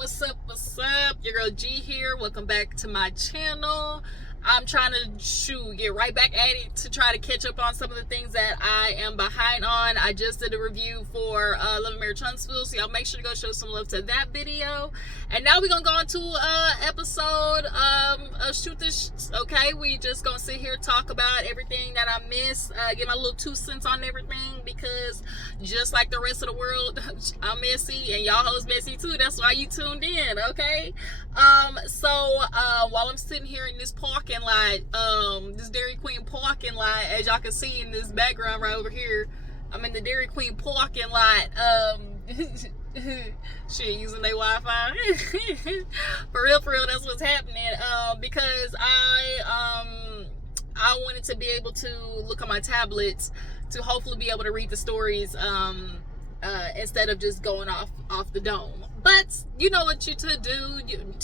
What's up? Your girl G here. Welcome back to my channel. I'm trying to get right back at it to try to catch up on some of the things that I am behind on. I just did a review for Love and Marriage Huntsville, so y'all make sure to go show some love to that video. And now we're gonna go into episode of Shoot This. Okay, we just gonna sit here talk about everything that I missed, get my little 2 cents on everything, because just like the rest of the world, I'm messy and y'all hoes messy too. That's why you tuned in. Okay. While I'm sitting here in this parking lot, this Dairy Queen parking lot, as y'all can see in this background right over here, I'm in the Dairy Queen parking lot, shit, using their Wi-Fi. for real, that's what's happening, because I wanted to be able to look on my tablets to hopefully be able to read the stories, instead of just going off the dome. But you know what you to do. You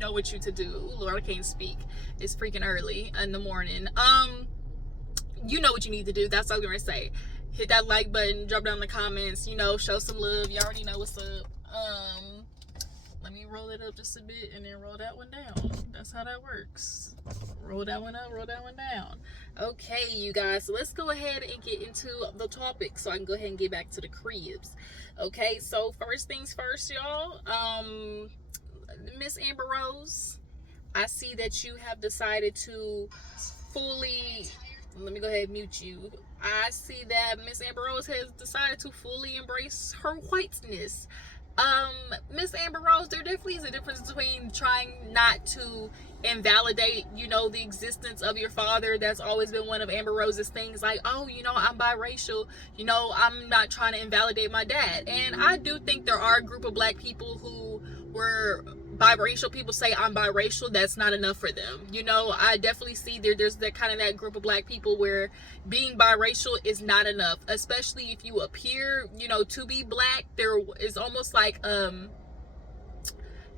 know what you to do. Ooh, Lord, I can't speak. It's freaking early in the morning. You know what you need to do. That's all I'm gonna say. Hit that like button. Drop down in the comments. You know, show some love. You already know what's up. Let me roll it up just a bit and then roll that one down. That's how that works. Roll that one up, roll that one down. Okay, you guys, so let's go ahead and get into the topic so I can go ahead and get back to the cribs. Okay, so first things first, y'all. Miss Amber Rose, I see that you have decided to fully, let me go ahead and mute you. I see that Miss Amber Rose has decided to fully embrace her whiteness. Miss Amber Rose, there definitely is a difference between trying not to invalidate, you know, the existence of your father. That's always been one of Amber Rose's things, like, oh, you know, I'm biracial, you know, I'm not trying to invalidate my dad. And I do think there are a group of black people who were biracial. People say I'm biracial, that's not enough for them. You know, I definitely see there's that kind of that group of black people where being biracial is not enough, especially if you appear, you know, to be black. There is almost like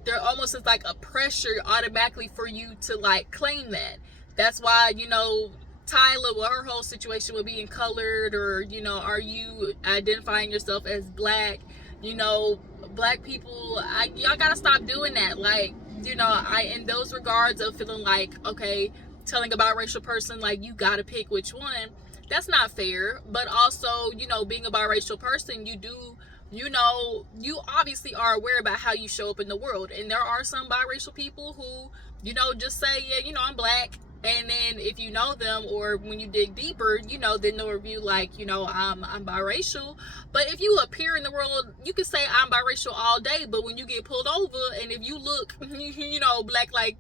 there almost is like a pressure automatically for you to like claim that. That's why, you know, Tyla, well, her whole situation with being colored, or, you know, are you identifying yourself as black? You know, black people, y'all gotta stop doing that. Like, you know, in those regards of feeling like, okay, telling a biracial person, like, you gotta pick which one, that's not fair. But also, you know, being a biracial person, you do, you know, you obviously are aware about how you show up in the world. And there are some biracial people who, you know, just say, yeah, you know, I'm black. And then if you know them, or when you dig deeper, you know, then they'll review like, you know, I'm biracial. But if you appear in the world, you can say I'm biracial all day, but when you get pulled over, and if you look, you know, black like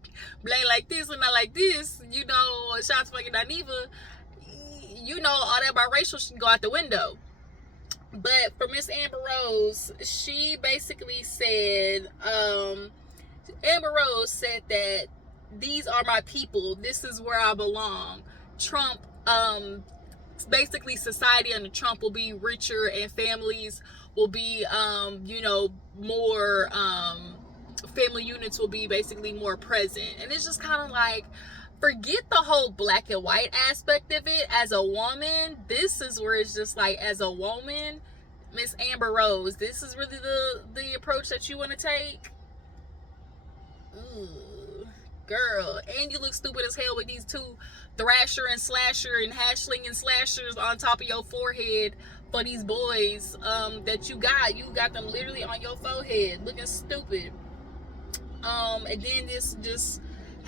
this and not like this, you know, shots fucking Daniva, you know, all that biracial should go out the window. But for Miss Amber Rose, she basically said, Amber Rose said that these are my people, this is where I belong. Trump, basically society under Trump will be richer, and families will be, you know, more, family units will be basically more present. And it's just kind of like, forget the whole black and white aspect of it. As a woman, this is where it's just like, as a woman, Miss Amber Rose, this is really the approach that you want to take? Ooh, girl. And you look stupid as hell with these two thrasher and slasher and hashling and slashers on top of your forehead for these boys that you got them literally on your forehead looking stupid. And then this just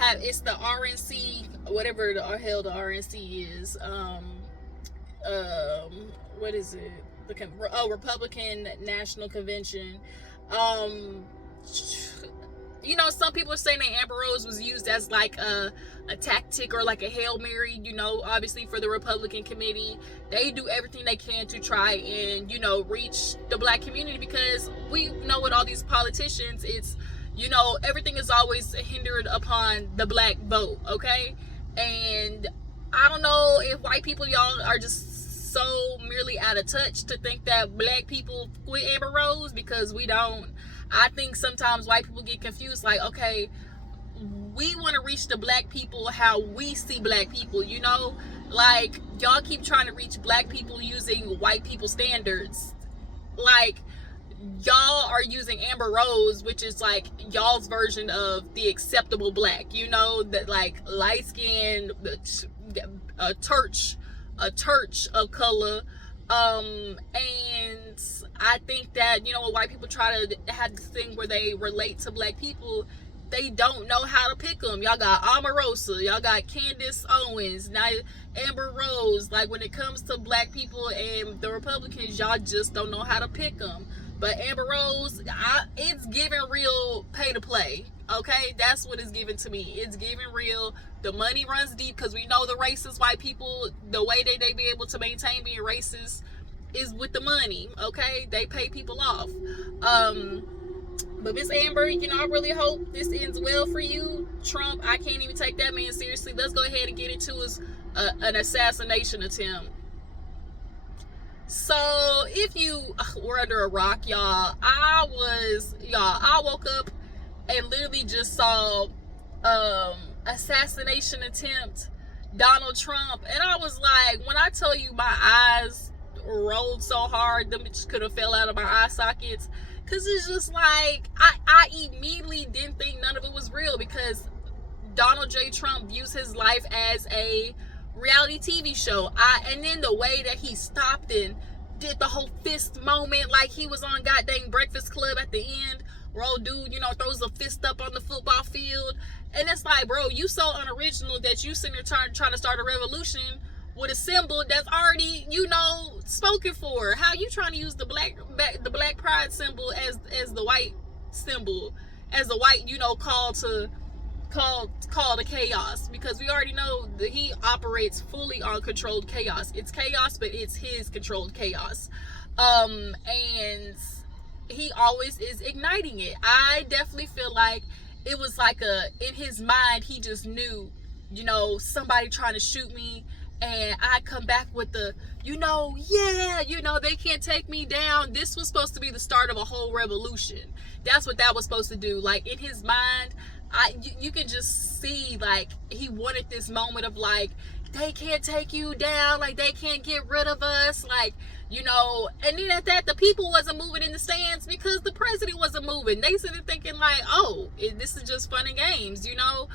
it's the RNC, whatever the hell the RNC is. What is it? Republican National Convention. You know, some people are saying that Amber Rose was used as like a tactic, or like a Hail Mary, you know, obviously for the Republican committee. They do everything they can to try and, you know, reach the black community, because we know with all these politicians, it's, you know, everything is always hindered upon the black vote, okay? And I don't know if white people, y'all, are just so merely out of touch to think that black people quit Amber Rose, because we don't. I think sometimes white people get confused, like, okay, we want to reach the black people how we see black people, you know? Like, y'all keep trying to reach black people using white people standards. Like, y'all are using Amber Rose, which is like y'all's version of the acceptable black, you know, that like light skin, a torch of color. And I think that, you know, when white people try to have this thing where they relate to black people, they don't know how to pick them. Y'all got Omarosa, y'all got Candace Owens, now Amber Rose. Like, when it comes to black people and the Republicans, y'all just don't know how to pick them. But Amber Rose, it's giving real pay to play. Okay, that's what it's giving to me. It's giving real. The money runs deep, because we know the racist white people, the way they be able to maintain being racist is with the money. Okay, they pay people off. But Miss Amber, you know, I really hope this ends well for you. Trump, I can't even take that man seriously. Let's go ahead and get into his an assassination attempt. So if you were under a rock, y'all, I woke up and literally just saw assassination attempt, Donald Trump, and I was like, when I tell you my eyes rolled so hard, them bitches could have fell out of my eye sockets, because it's just like, I immediately didn't think none of it was real, because Donald J. Trump views his life as a reality TV show. And then the way that he stopped and did the whole fist moment, like he was on goddamn Breakfast Club at the end, where old dude, you know, throws a fist up on the football field. And it's like, bro, you so unoriginal that you sitting there trying to start a revolution with a symbol that's already, you know, spoken for. How you trying to use the black pride symbol as the white symbol, as the white, you know, call to chaos? Because we already know that he operates fully on controlled chaos. It's chaos, but it's his controlled chaos. And he always is igniting it. I definitely feel like it was like in his mind, he just knew, you know, somebody trying to shoot me, and I come back with the, you know, yeah, you know, they can't take me down. This was supposed to be the start of a whole revolution. That's what that was supposed to do. Like, in his mind, you can just see, like, he wanted this moment of, like, they can't take you down, like, they can't get rid of us, like, you know. And then at that, the people wasn't moving in the stands because the president wasn't moving. They started thinking like, oh, this is just fun and games, you know,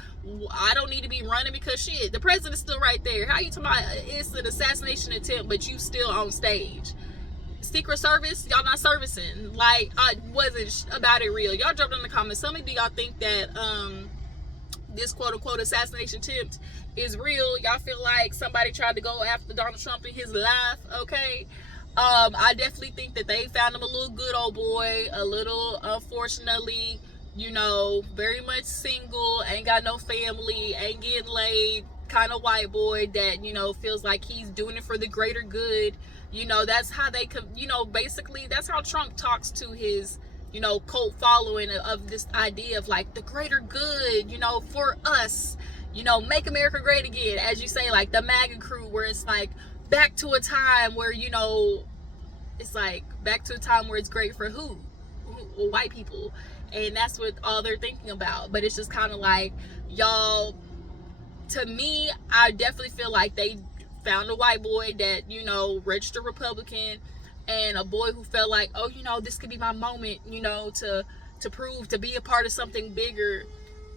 I don't need to be running because shit, the president's still right there. How you talking about it's an assassination attempt but you still on stage? Secret Service, y'all not servicing. Like, I wasn't about it real. Y'all dropped in the comments, some of y'all think that this quote-unquote assassination attempt is real. Y'all feel like somebody tried to go after Donald Trump in his life. Okay, I definitely think that they found him a little good old boy, a little, unfortunately, you know, very much single, ain't got no family, ain't getting laid, kind of white boy that, you know, feels like he's doing it for the greater good. You know, that's how they could, you know, basically that's how Trump talks to his, you know, cult following of this idea of like the greater good, you know, for us, you know, make America great again, as you say, like the MAGA crew, where it's like back to a time where, you know, it's like back to a time where it's great for who? White people. And that's what all they're thinking about. But it's just kind of like, y'all, to me, I definitely feel like they found a white boy that, you know, registered Republican, and a boy who felt like, oh, you know, this could be my moment, you know, to prove, to be a part of something bigger.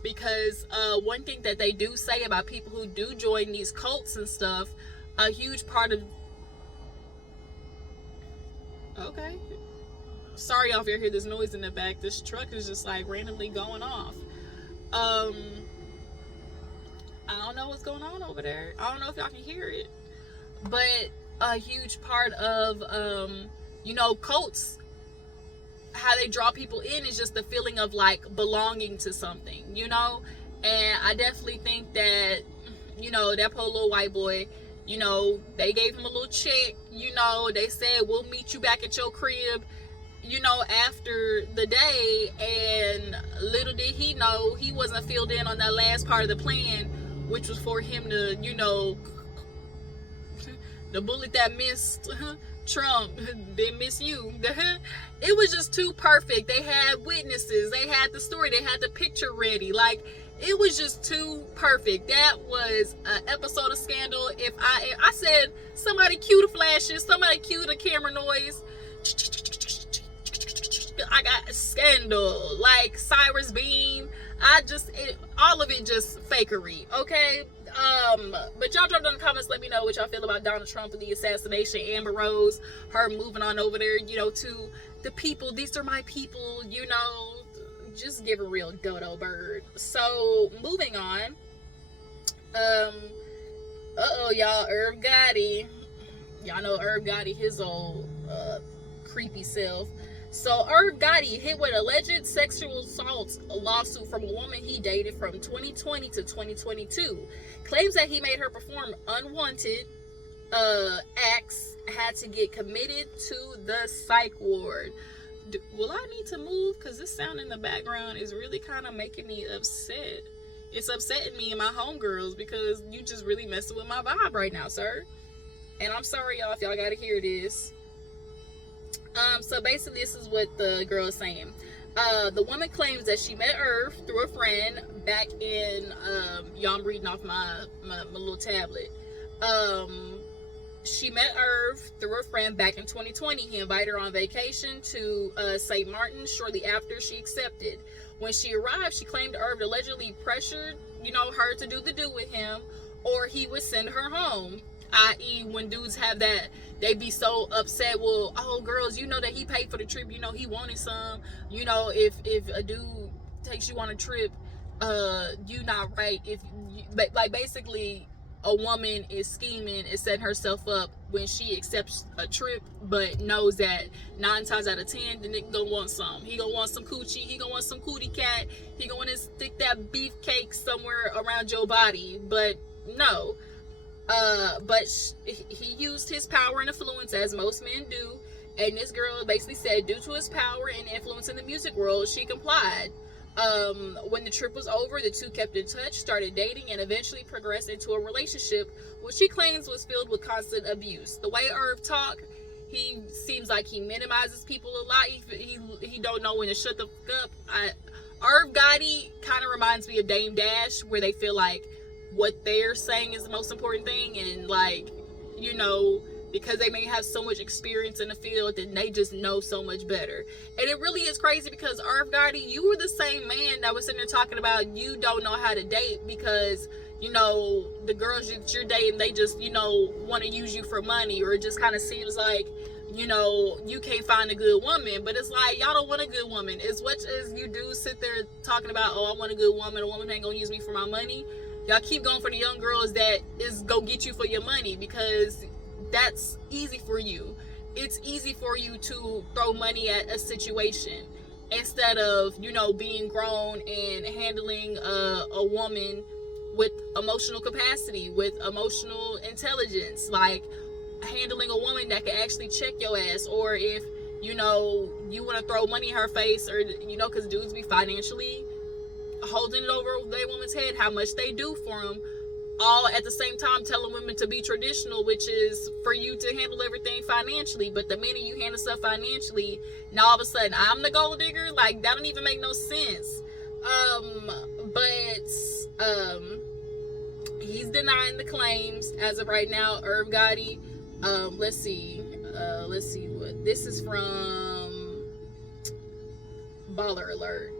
Because one thing that they do say about people who do join these cults and stuff, a huge part of, okay, sorry y'all if you hear this noise in the back, this truck is just like randomly going off. I don't know what's going on over there. I don't know if y'all can hear it, but a huge part of you know, cults, how they draw people in is just the feeling of like belonging to something, you know. And I definitely think that, you know, that poor little white boy, you know, they gave him a little check, you know, they said we'll meet you back at your crib, you know, after the day. And little did he know, he wasn't filled in on that last part of the plan, which was for him to, you know, the bullet that missed Trump didn't miss you. It was just too perfect. They had witnesses, they had the story, they had the picture ready. Like, it was just too perfect. That was an episode of Scandal. If I said somebody cue the flashes, somebody cue the camera noise, I got Scandal, like Cyrus Beam. All of it just fakery, okay? But y'all drop down in the comments, let me know what y'all feel about Donald Trump and the assassination, Amber Rose, her moving on over there, to the people. These are my people, just give a real dodo bird. So, moving on. Y'all, Irv Gotti. Y'all know Irv Gotti, his old creepy self. So Irv Gotti hit with alleged sexual assault lawsuit from a woman he dated from 2020 to 2022. Claims that he made her perform unwanted acts, had to get committed to the psych ward. Will I need to move? Because this sound in the background is really kind of making me upset. It's upsetting me and my homegirls because you just really messing with my vibe right now, sir. And I'm sorry, y'all, if y'all gotta hear this. So basically, this is what the girl is saying. The woman claims that she met Irv through a friend back in, y'all, I'm reading off my little tablet. She met Irv through a friend back in 2020. He invited her on vacation to St. Martin. Shortly after, she accepted. When she arrived, she claimed Irv allegedly pressured, her to do the do with him, or he would send her home. I.e., when dudes have that, they be so upset. Well, oh, girls, that he paid for the trip. He wanted some. If a dude takes you on a trip, you not right. Basically, a woman is scheming and setting herself up when she accepts a trip, but knows that 9 times out of 10, the nigga gonna want some. He gonna want some coochie. He gonna want some cootie cat. He gonna want to stick that beefcake somewhere around your body. But no. He used his power and influence, as most men do, and this girl basically said due to his power and influence in the music world, she complied. When the trip was over, the two kept in touch, started dating, and eventually progressed into a relationship, which she claims was filled with constant abuse. The way Irv talk, he seems like he minimizes people a lot. He don't know when to shut the fuck up. Irv Gotti kind of reminds me of Dame Dash, where they feel like what they're saying is the most important thing, and because they may have so much experience in the field, then they just know so much better. And it really is crazy because Irv Gotti, you were the same man that was sitting there talking about you don't know how to date because the girls that you're dating, they just want to use you for money, or it just kind of seems like you can't find a good woman. But it's like, y'all don't want a good woman. As much as you do sit there talking about, oh, I want a good woman, a woman ain't gonna use me for my money, y'all keep going for the young girls that is gonna get you for your money, because that's easy for you. It's easy for you to throw money at a situation instead of being grown and handling a woman with emotional capacity, with emotional intelligence, like handling a woman that can actually check your ass. Or if you want to throw money in her face, or because dudes be financially holding it over their woman's head, how much they do for them, all at the same time telling women to be traditional, which is for you to handle everything financially. But the minute you handle stuff financially, now all of a sudden I'm the gold digger. Like, that don't even make no sense. He's denying the claims as of right now, Irv Gotti. Let's see what this is from. Baller Alert.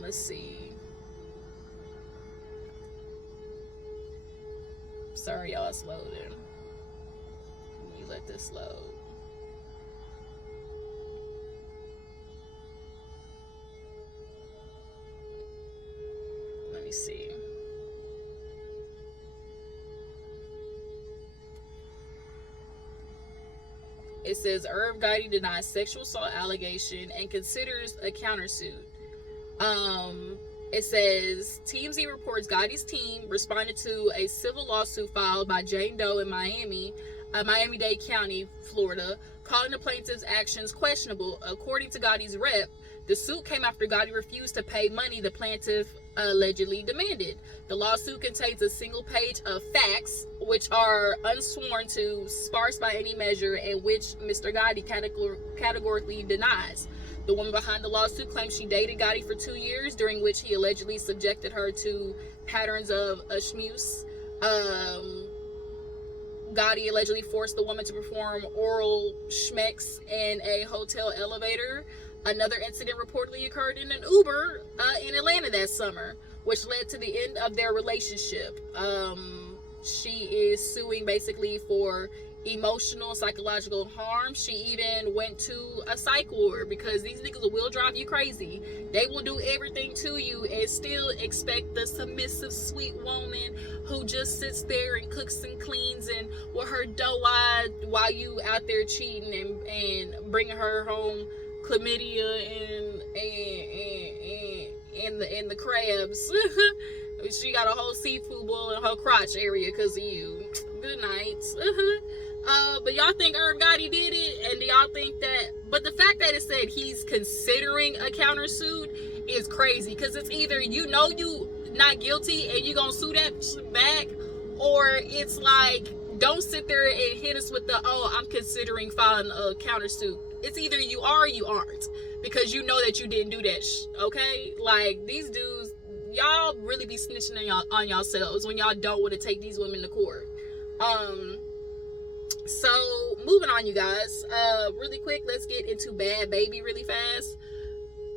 Let's see. Sorry, y'all, it's loading. Let me let this load. Let me see. It says Irv Gotti denies sexual assault allegation and considers a countersuit. It says TMZ reports Gotti's team responded to a civil lawsuit filed by Jane Doe in Miami-Dade County, Florida, calling the plaintiff's actions questionable. According to Gotti's rep, the suit came after Gotti refused to pay money the plaintiff allegedly demanded. The lawsuit contains a single page of facts, which are unsworn to, sparse by any measure, and which Mr. Gotti categorically denies. The woman behind the lawsuit claims she dated Gotti for 2 years, during which he allegedly subjected her to patterns of abuse. Gotti allegedly forced the woman to perform oral schmecks in a hotel elevator. Another incident reportedly occurred in an Uber in Atlanta that summer, which led to the end of their relationship. She is suing basically for emotional, psychological harm. She even went to a psych ward because these niggas will drive you crazy. They will do everything to you and still expect the submissive, sweet woman who just sits there and cooks and cleans and with her doe-eyed while you out there cheating and bringing her home chlamydia and the crabs. She got a whole seafood bowl in her crotch area because of you. Good night. But y'all think Irv Gotti did it? And do y'all think that? But the fact that it said he's considering a countersuit is crazy, because it's either you know you not guilty and you gonna sue that back, or it's like, don't sit there and hit us with the, oh, I'm considering filing a countersuit. It's either you are or you aren't, because you know that you didn't do that okay? Like, these dudes, y'all really be snitching on yourselves when y'all don't want to take these women to court. So moving on, you guys, really quick, let's get into Bhad Babie really fast.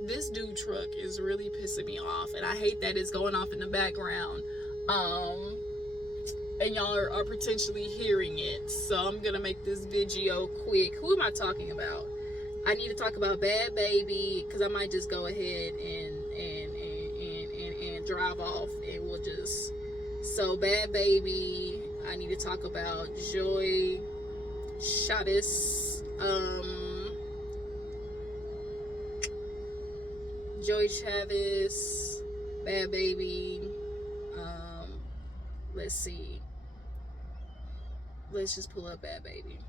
This dude truck is really pissing me off, and I hate that it's going off in the background, and y'all are potentially hearing it, so I'm gonna make this video quick. Who am I talking about? I need to talk about Bhad Babie, because I might just go ahead and drive off, and we'll just, so Bhad Babie, I need to talk about Joie Chavis, Joie Chavis, Bhad Babie. Let's see. Let's just pull up Bhad Babie.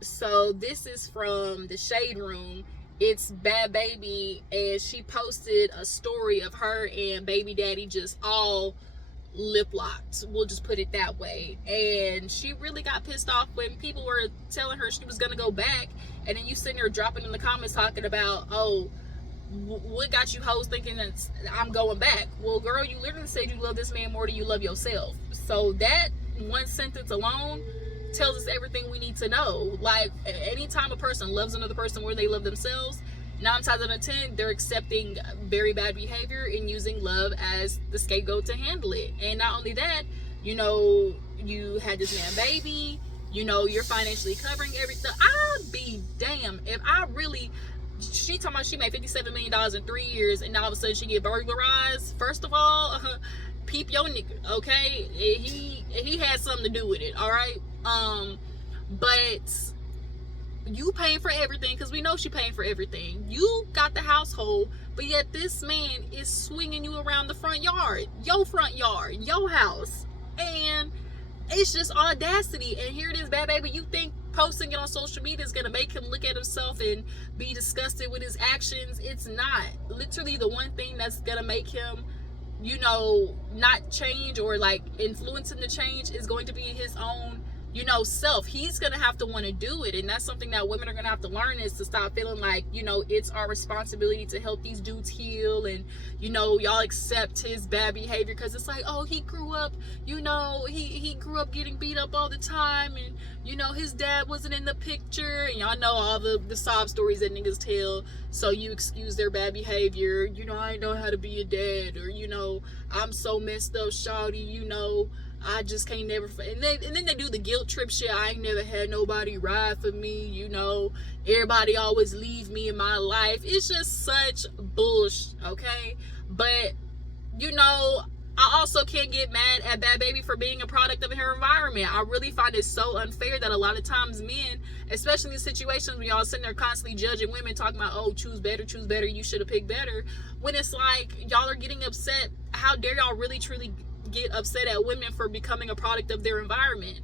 So this is from the Shade Room. It's Bhad Babie, and she posted a story of her and baby daddy just all lip locked, we'll just put it that way. And she really got pissed off when people were telling her she was gonna go back, and then you sitting there dropping in the comments talking about, oh, what got you hoes thinking that I'm going back? Well, girl, you literally said you love this man more than you love yourself. So that one sentence alone tells us everything we need to know. Like, anytime a person loves another person more than they love themselves, 9 times out of 10 they're accepting very bad behavior and using love as the scapegoat to handle it. And not only that, you know, you had this man baby, you know, you're financially covering everything. I'd be damn if I really, she talking about she made $57 million in 3 years, and all of a sudden she get burglarized. First of all, peep your nigga, okay? He had something to do with it, all right? But you paying for everything, because we know she paying for everything. You got the household, but yet this man is swinging you around the front yard, your house, and it's just audacity. And here it is, Bhad Babie, you think posting it on social media is gonna make him look at himself and be disgusted with his actions? It's not. Literally, the one thing that's gonna make him, you know, not change or like influence him to change is going to be his own, you know, self. He's gonna have to want to do it, and that's something that women are gonna have to learn, is to stop feeling like, you know, it's our responsibility to help these dudes heal, and, you know, y'all accept his bad behavior because it's like, oh, he grew up, you know, he grew up getting beat up all the time, and, you know, his dad wasn't in the picture, and y'all know all the sob stories that niggas tell, so you excuse their bad behavior. You know, I ain't know how to be a dad, or, you know, I'm so messed up, shawty, you know, I just can't never, and then they do the guilt trip shit. I ain't never had nobody ride for me, you know, everybody always leave me in my life. It's just such bullshit, okay? But, you know, I also can't get mad at Bhad Babie for being a product of her environment. I really find it so unfair that a lot of times men, especially in situations when y'all sitting there constantly judging women, talking about, oh, choose better, you should have picked better, when it's like y'all are getting upset. How dare y'all really truly get upset at women for becoming a product of their environment?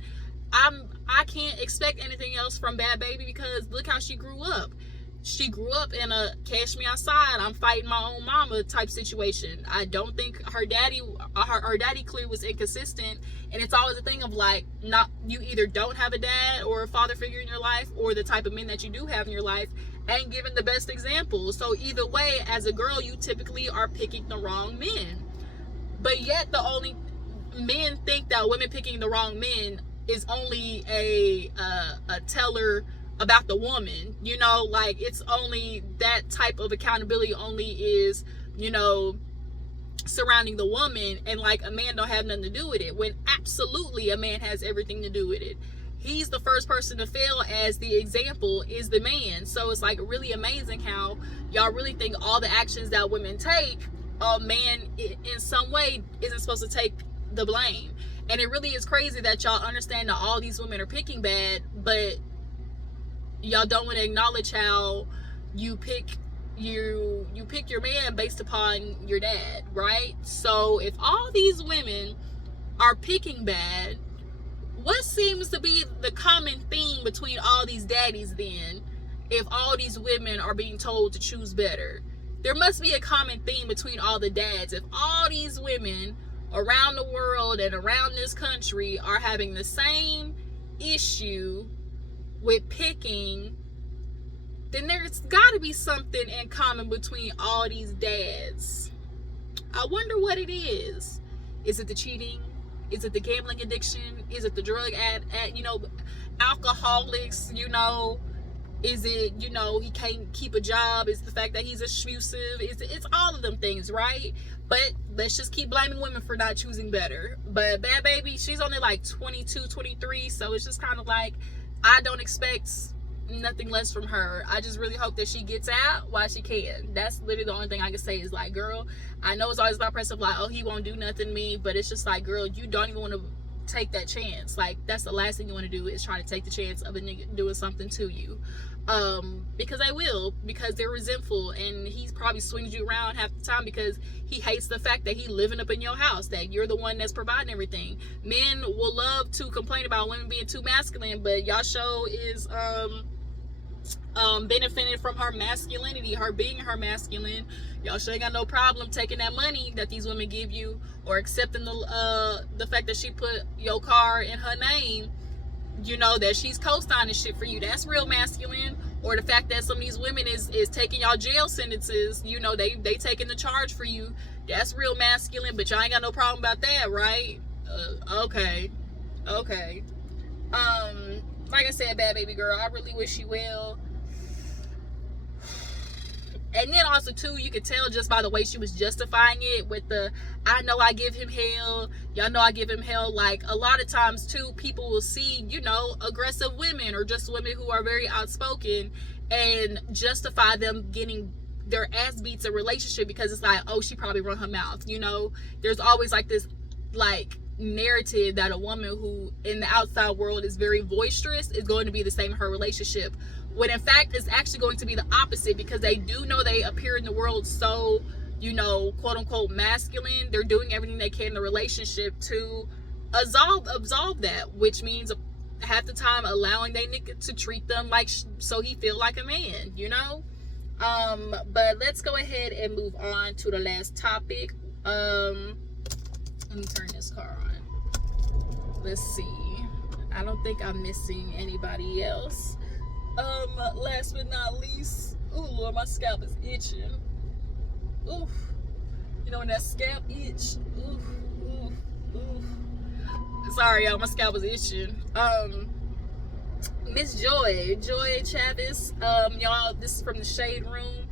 I can't expect anything else from Bhad Babie, because look how she grew up. She grew up in a cash me outside, I'm fighting my own mama type situation. I don't think her daddy clearly was inconsistent, and it's always a thing of like, not, you either don't have a dad or a father figure in your life, or the type of men that you do have in your life ain't giving the best example. So either way, as a girl, you typically are picking the wrong men. But yet the only men think that women picking the wrong men is only a teller about the woman, you know, like it's only that type of accountability only is, you know, surrounding the woman, and like a man don't have nothing to do with it, when absolutely a man has everything to do with it. He's the first person to fail, as the example is the man. So it's like really amazing how y'all really think all the actions that women take, a man in some way isn't supposed to take the blame. And it really is crazy that y'all understand that all these women are picking bad, but y'all don't want to acknowledge how you pick your man based upon your dad, right? So if all these women are picking bad, what seems to be the common theme between all these daddies then, if all these women are being told to choose better? There must be a common theme between all the dads. If all these women around the world and around this country are having the same issue with picking, then there's got to be something in common between all these dads. I wonder what it is. Is it the cheating? Is it the gambling addiction? Is it the drug alcoholics, Is it, he can't keep a job? Is the fact that he's abusive? It's all of them things, right? But let's just keep blaming women for not choosing better. But Bhad Babie, she's only like 22, 23, so it's just kind of like, I don't expect nothing less from her. I just really hope that she gets out while she can. That's literally the only thing I can say is like, girl, I know it's always about press of like, oh, he won't do nothing to me, but it's just like, girl, you don't even want to take that chance. Like, that's the last thing you want to do, is try to take the chance of a nigga doing something to you. Because they will, because they're resentful, and he's probably swings you around half the time because he hates the fact that he living up in your house, that you're the one that's providing everything. Men will love to complain about women being too masculine, but y'all show is benefiting from her masculinity, her being her masculine. Y'all sure ain't got no problem taking that money that these women give you, or accepting the fact that she put your car in her name, that she's co-signing shit for you. That's real masculine. Or the fact that some of these women is taking y'all jail sentences, they taking the charge for you. That's real masculine, but y'all ain't got no problem about that, right? Okay. Like I said, Bhad Babie girl, I really wish you well. And then also too, you could tell just by the way she was justifying it with the, I know I give him hell, y'all know I give him hell. Like, a lot of times too, people will see, aggressive women or just women who are very outspoken and justify them getting their ass beats in a relationship because it's like, oh, she probably run her mouth. There's always like this narrative that a woman who in the outside world is very boisterous is going to be the same in her relationship, when in fact it's actually going to be the opposite, because they do know they appear in the world so quote unquote masculine. They're doing everything they can in the relationship to absolve that, which means half the time allowing they nigga to treat them like so he feel like a man. But let's go ahead and move on to the last topic. Let me turn this car on. Let's see. I don't think I'm missing anybody else. Last but not least, oh Lord, my scalp is itching. Oof. When that scalp itch. Oof. Sorry, y'all, my scalp was itching. Miss Joie Chavis, y'all, this is from the Shade Room.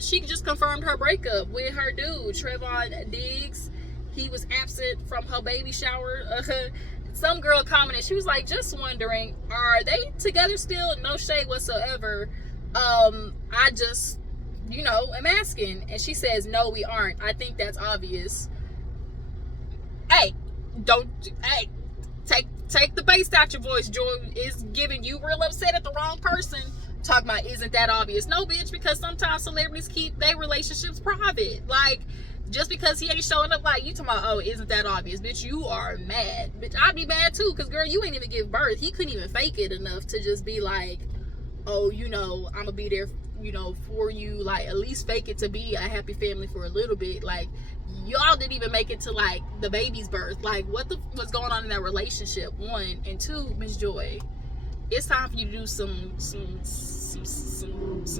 She just confirmed her breakup with her dude, Trevon Diggs. He was absent from her baby shower. Some girl commented, she was like, just wondering, are they together still? No shade whatsoever. I just, am asking. And she says, no, we aren't. I think that's obvious. Hey, take the bass out your voice. Joy is giving you real upset at the wrong person. Talking about, isn't that obvious? No, bitch, because sometimes celebrities keep their relationships private. Like, just because he ain't showing up, like, you talking about, oh, isn't that obvious? Bitch, you are mad. Bitch, I'd be mad too, because, girl, you ain't even give birth. He couldn't even fake it enough to just be like, oh, I'm going to be there, for you. Like, at least fake it to be a happy family for a little bit. Like, y'all didn't even make it to, like, the baby's birth. Like, what's going on in that relationship? One. And two, Miss Joy, it's time for you to do some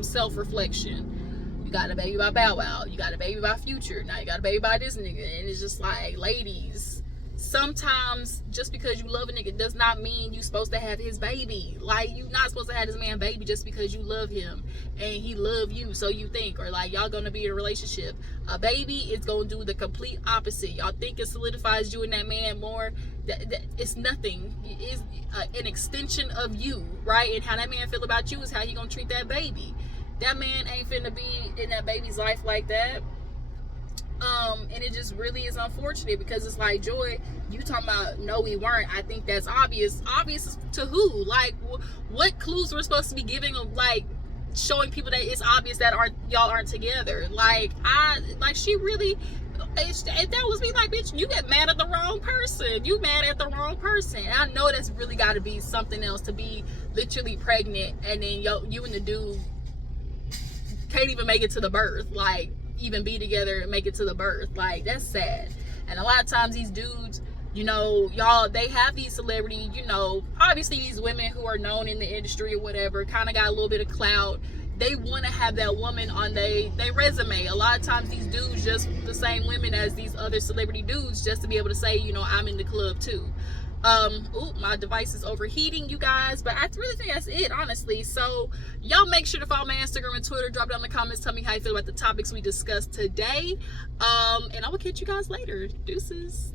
self-reflection. You got a baby by Bow Wow. You got a baby by Future. Now you got a baby by this nigga. And it's just like, ladies, sometimes just because you love a nigga does not mean you supposed to have his baby. Like, you not supposed to have this man baby just because you love him and he love you, so you think, or like y'all gonna be in a relationship. A baby is gonna do the complete opposite. Y'all think it solidifies you and that man more. It's nothing. It's an extension of you, right? And how that man feel about you is how he gonna treat that baby. That man ain't finna be in that baby's life like that. And it just really is unfortunate, because it's like, Joy, you talking about no we weren't. I think that's obvious. Obvious to who? Like, what clues we're supposed to be giving of, like, showing people that it's obvious that y'all aren't together? Like, she really, if that was me, like, bitch, you get mad at the wrong person. You mad at the wrong person. And I know that's really got to be something else to be literally pregnant, and then you and the dude can't even make it to the birth. Like, even be together and make it to the birth. Like, that's sad. And a lot of times these dudes, you know, y'all, they have these celebrity, you know, obviously these women who are known in the industry or whatever, kind of got a little bit of clout. They want to have that woman on their resume. A lot of times these dudes just the same women as these other celebrity dudes, just to be able to say, you know, I'm in the club too. My device is overheating, you guys, but I really think that's it, honestly. So y'all make sure to follow my Instagram and Twitter. Drop down in the comments, tell me how you feel about the topics we discussed today, and I will catch you guys later. Deuces.